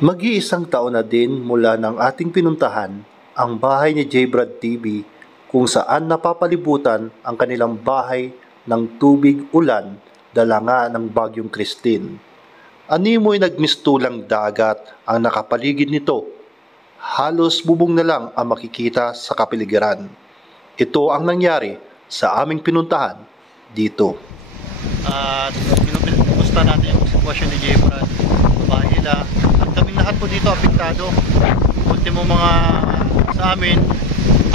Mag-iisang taon na din mula ng ating pinuntahan ang bahay ni J. Brad TV kung saan napapalibutan ang kanilang bahay ng tubig ulan dala nga ng Bagyong Christine. Animoy nagmistulang dagat ang nakapaligid nito. Halos bubong na lang ang makikita sa kapaligiran. Ito ang nangyari sa aming pinuntahan dito. At pinupusta natin yung sitwasyon ni J. Brad, bahay nila. At kaming lahat po dito apektado. Ultimo mga sa amin,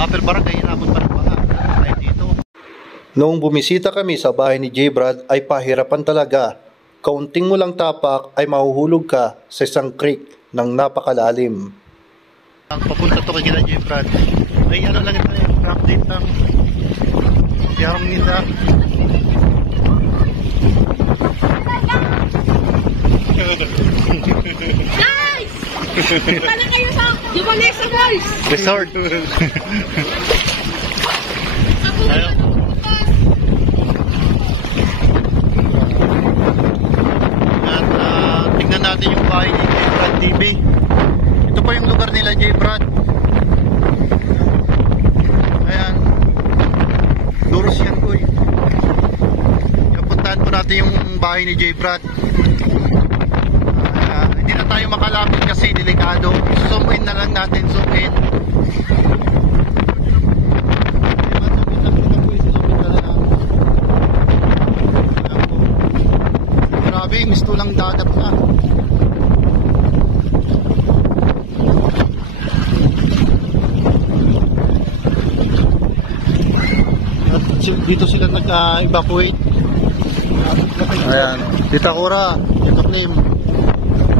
Upper Barangay, inabot pa ng baha ay dito. Noong bumisita kami sa bahay ni J. Brad ay pahirapan talaga. Kaunting mo lang tapak ay mahuhulog ka sa isang creek ng napakalalim. Ang papunta to kay J. Brad ay ano lang ito yung update ng yarong nila. Guys! Pala kayo sa Dimanesa, guys! Resort. Ayaw. At tingnan natin yung bahay ni J. Brad TV. Ito pa yung lugar nila, J. Brad. Ayan. Duros yan ko eh. Puntahan po natin yung bahay ni J. Brad. Hindi na tayo makalapit kasi delikado. Zoom in na lang natin, zoom in. Grabe, mistulang dagat na. At dito sila nag-evacuate. Ayan, Tita Cora, Tito Clim.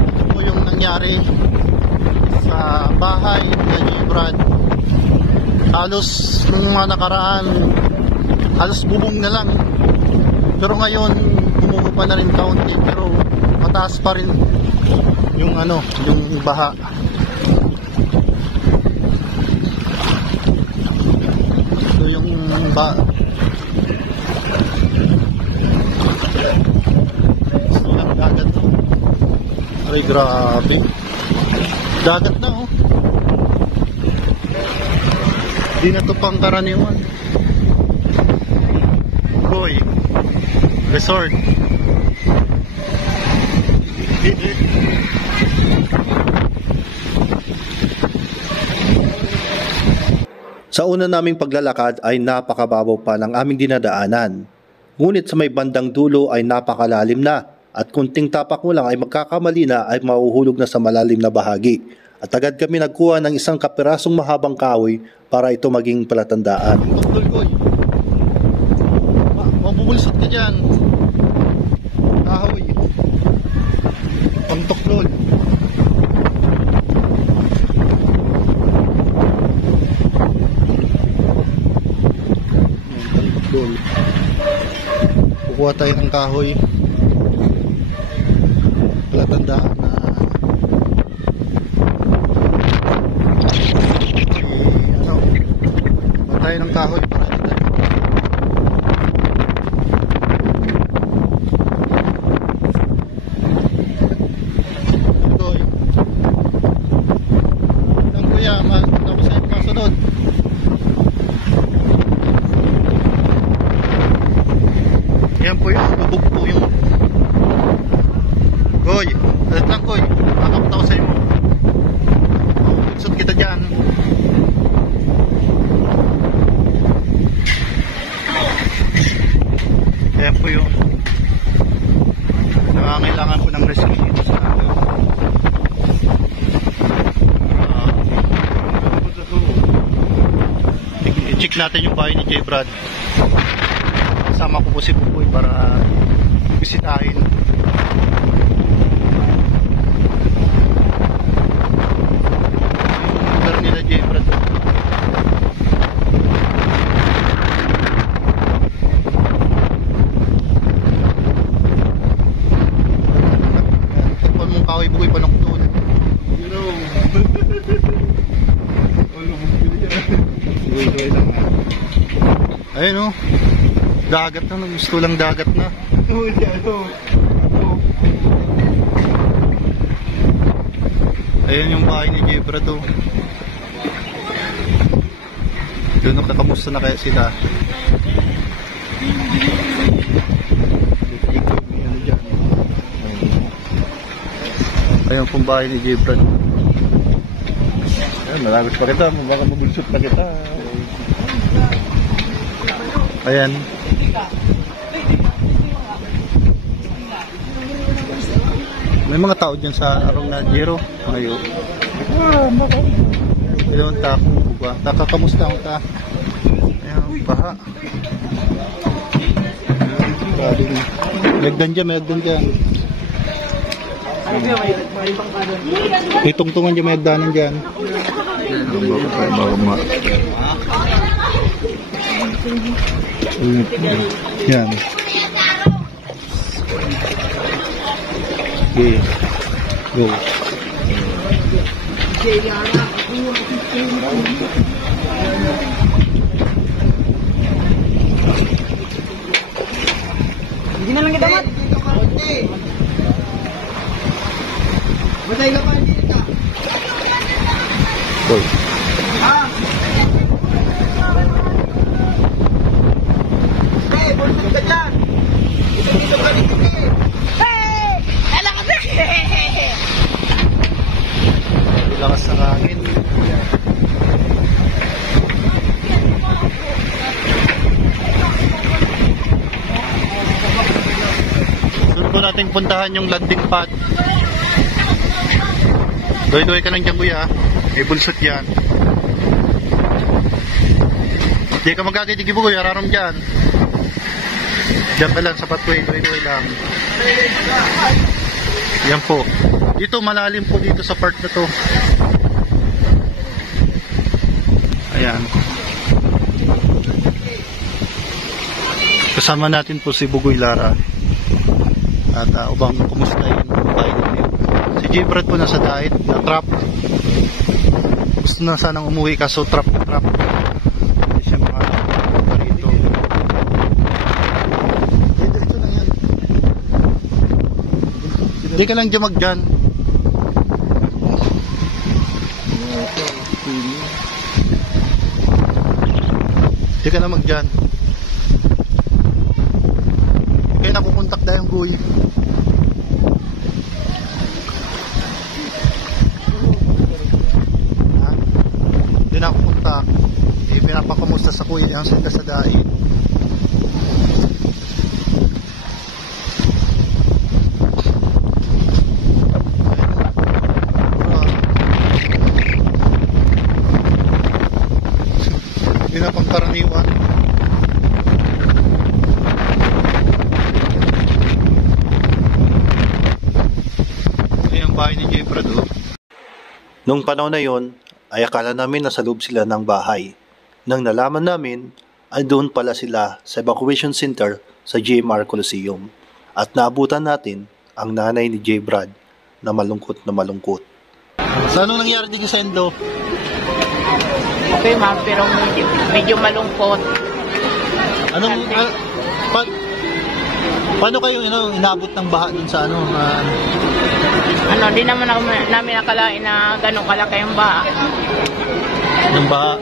Ito po yung nangyari sa bahay ni J. Brad. Halos nung mga nakaraan, halos bubong na lang. Pero ngayon, bumubo pa na rin kaunti. Pero mataas pa rin yung yung baha. Ito yung dagat. Ay, grabe. Dagat na, oh. Di na to pang karaniwan. Boy. Resort. Sa una naming paglalakad ay napakababaw pa ng aming dinadaanan. Ngunit sa may bandang dulo ay napakalalim na at kunting tapak mo lang ay magkakamali na ay mahuhulog na sa malalim na bahagi. At agad kami nagkuha ng isang kapirasong mahabang kahoy para ito maging palatandaan. Tuloy. Mabubulsot ka dyan. Kahoy. Pangtoklol. Kukuha tayo ng kahoy. Palatandaan na tayo ng kahoy para ito. Toy. Ang kuya, tapos sa kasunod. Yan po yung bubog po yung Koy, alat lang Koy, nakakapataw sa iyo. Magsot kita dyan. Yan po yung nakakailangan po ng rescue dito sa i-check natin yung bahay ni J. Brad. Kasama ko po si Buboy para bisitahin. Yung lugar nila J. Brad. Kapag mong kahoy Buboy pa nakutun. Ayun o. Dagat na, gusto lang dagat na. Ayan yung bahay ni Jebra to. Doon nakakamusta na kaya sila. Ayan pong bahay ni Jebra. Ayan, malapit pa kita. Baka mabulsot pa kita. Ayan. May mga tao dyan sa arong na Jero. Ngayon. Ayun, tako ba? Taka, kamusta ako ta? Ayan, baha. May agdan dyan, may agdan dyan. May tungtungan dyan, may agdanan dyan. Yan. Okay. Go. Hindi na lang kita mat. Matay ka pa, hindi ka. Go. Hey, bulsot ka dyan. Dito ka dito. Hey! Alam ka ba? Lakas ng hangin. Sunod po natin puntahan yung landing pad. Doy-doy ka lang dyan, kuya. May bulsot yan. Hindi ka magkakitigibo, kuya. Raram dyan. Diyan ka lang sa pathway. Doy-doy lang. Yan po. Dito, malalim po dito sa part na to. Ayan. Kasama natin po si Bugoy Lara. At ubang kumusta yun. Si Jbrad po nasa diet, na-trap. Gusto na sanang umuwi kaso trap. Hindi siya makakita rito. Diretso lang yan. Hindi ka lang dyan magdyan. Hindi ka na magdyan. Kaya nakukontak na yung guy. Hindi na ako kontak. Pinapakamusta sa kuya yung sila sa dahil. Pinapangkaraniwan. Ayan ang bahay ni Jebra do. Nung panahon na yon, ay akala namin nasa loob sila ng bahay. Nang nalaman namin, ay doon pala sila sa evacuation center sa GMR Coliseum. At naabutan natin ang nanay ni Jbrad na malungkot na malungkot. So anong nangyari dito sa Endo? Okay ma'am, pero medyo malungkot. Anong, paano kayo inabot ng baha dun sa ano? Di naman namin nakalain na gano'ng kalaki yung baha. Yung baha?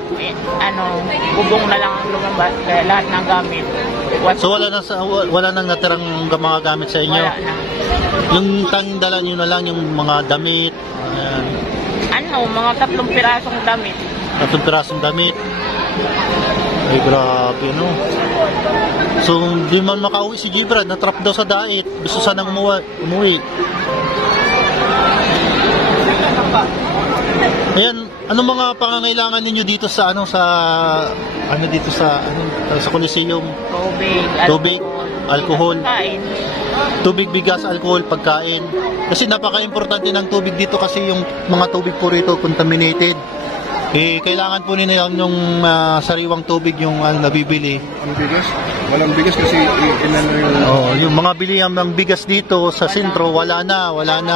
Bubong na lang ang lumabas, kaya lahat ng gamit. So wala nang natirang mga gamit sa inyo? Wala na. Yung tanging dala nyo na lang, yung mga damit? Mga 3 pirasong damit. 3 pirasong damit? Ay grabe no. So di man makauwi si Jbrad, na-trap daw sa dait. Gusto sanang umuwi. Ayan, anong mga pangangailangan ninyo dito sa sa Coliseum? Tubig, alcohol. Pagkain. Tubig, bigas, alcohol, pagkain. Kasi napaka-importante ng tubig dito kasi yung mga tubig po rito contaminated. Kailangan po nila yung sariwang tubig yung nabibili. Ang bigas? Walang bigas kasi yung mga bilihan ng bigas dito sa sentro, wala na. Walang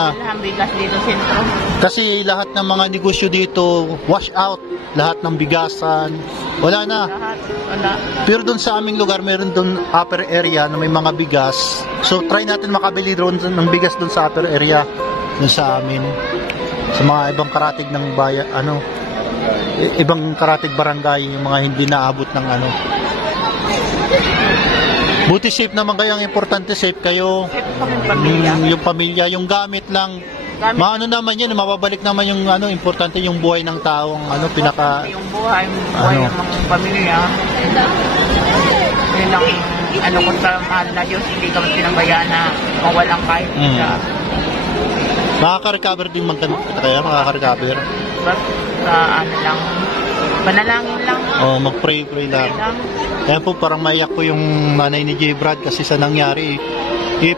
bigas dito sentro. Kasi lahat ng mga negosyo dito, wash out. Lahat ng bigasan, wala na. Wala. Pero doon sa aming lugar, meron doon upper area na may mga bigas. So try natin makabili doon ng bigas doon sa upper area doon sa amin. sa mga ibang karatig ng bayan, ibang karatig barangay, yung mga hindi naabot ng Buti safe naman kayo, ang importante safe kayo. Safe kami pamilya. Yung pamilya, yung gamit lang. Maano naman yun, mababalik naman yung importante yung buhay ng tao, ang pinaka Yung buhay ng mga pamilya. Yun lang, kung sa mahal na Diyos, hindi kami pinabayaan na mawalang kahit isa. Makaka-recover din kaya makaka-recover. Basta lang, panalangin lang. Mag-pray lang. Kaya po parang maiyak ko yung nanay ni J. Brad kasi sa nangyari.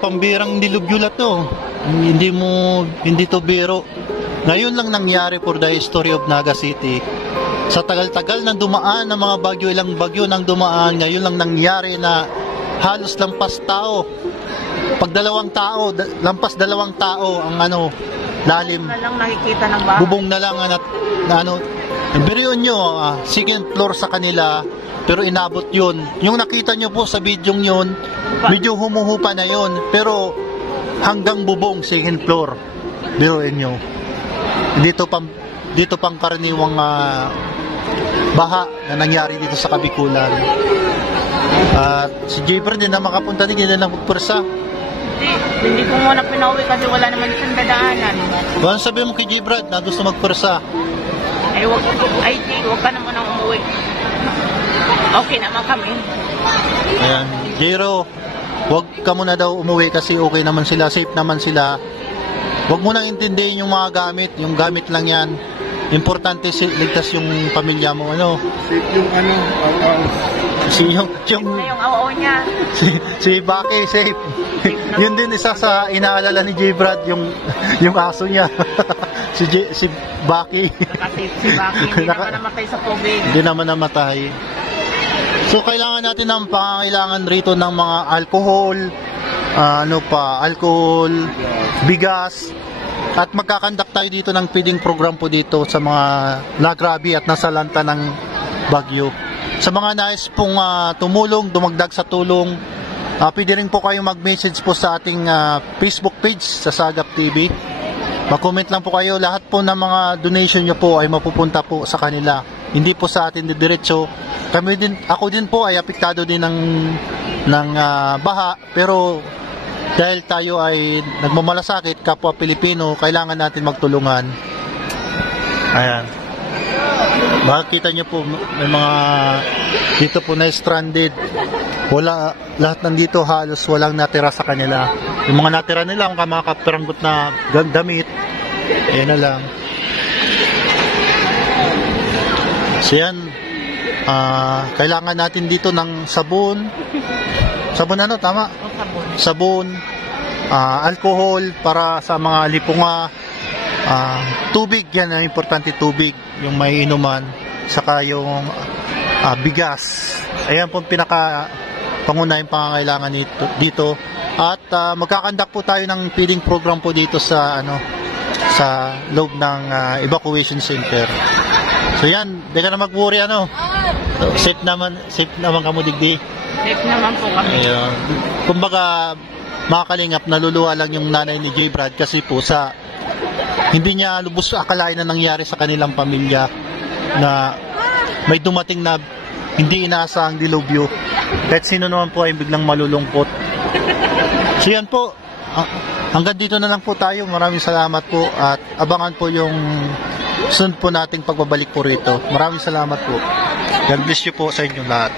Pambirang nilubyulat to. Hindi to biro. Ngayon lang nangyari for the history of Naga City. Sa tagal-tagal nang dumaan ng mga bagyo, ilang bagyo nang dumaan, ngayon lang nangyari na halos lampas tao. Pag lampas dalawang tao ang lalim. Na lang nakikita ng bahay. Bubong na lang biriyon nyo, second floor sa kanila, pero inabot yun. Yung nakita nyo po sa video yun, medyo humuhupa na yun, pero hanggang bubong, second floor. Biriyon nyo. Dito pang karaniwang baha na nangyari dito sa Kabikulan. At si Jaber din na makapunta din, hindi na magpursa. Hindi ko muna pinauwi kasi wala naman siyang dadaanan. Ano sabi mo kay J. Brad na gusto magpursa? Wag ka naman ang umuwi. Okay naman kami. Ayan, Jero, wag ka muna daw umuwi kasi okay naman sila, safe naman sila. Wag mo nang intindihin yung mga gamit, yung gamit lang yan. Importante ligtas yung pamilya mo, Safe yung yung Na yung awaw niya. si Baki safe. Yun din isa sa inaalala ni J. Brad, yung aso niya. si Baki. Kasi si Baki hindi naman namatay sa tubig. Hindi naman namatay. So kailangan natin ng pangangailangan rito ng mga alcohol, alcohol, bigas, at magkakandak tayo dito ng feeding program po dito sa mga nagrabi at nasalanta ng bagyo. Sa mga nais pong tumulong, dumagdag sa tulong, pwede rin po kayong mag-message po sa ating Facebook page sa Sagap TV. Mag-comment lang po kayo. Lahat po ng mga donation nyo po ay mapupunta po sa kanila. Hindi po sa atin diretso. Ako din po ay apektado din ng baha, pero dahil tayo ay nagmamalasakit, kapwa Pilipino, kailangan natin magtulungan. Ayan. Makikita nyo po, may mga dito po na stranded. Lahat nandito halos walang natira sa kanila. Yung mga natira nila, mga kapiranggot na damit, ayan na lang. So yan, kailangan natin dito ng sabon. Sabon tama? Sabon, alcohol para sa mga lipunga, tubig, yan ang importante, tubig, yung may inuman, saka yung bigas. Ayan po pangunahing pangangailangan dito. At magkakandak po tayo ng feeding program po dito sa loob ng evacuation center. So yan, di ka na mag-worry So, safe naman kamo digdi. Safe naman po kami. Ayun. Kumbaga, mga kalingap, naluluha lang yung nanay ni J. Brad kasi po hindi niya lubos akalain na nangyari sa kanilang pamilya na may dumating na hindi inaasahang dilubyo. Kahit sino naman po ay biglang malulungkot. So yan po, hanggang dito na lang po tayo. Maraming salamat po at abangan po yung sunod po nating pagbabalik po rito. Maraming salamat po. God bless you po sa inyong lahat.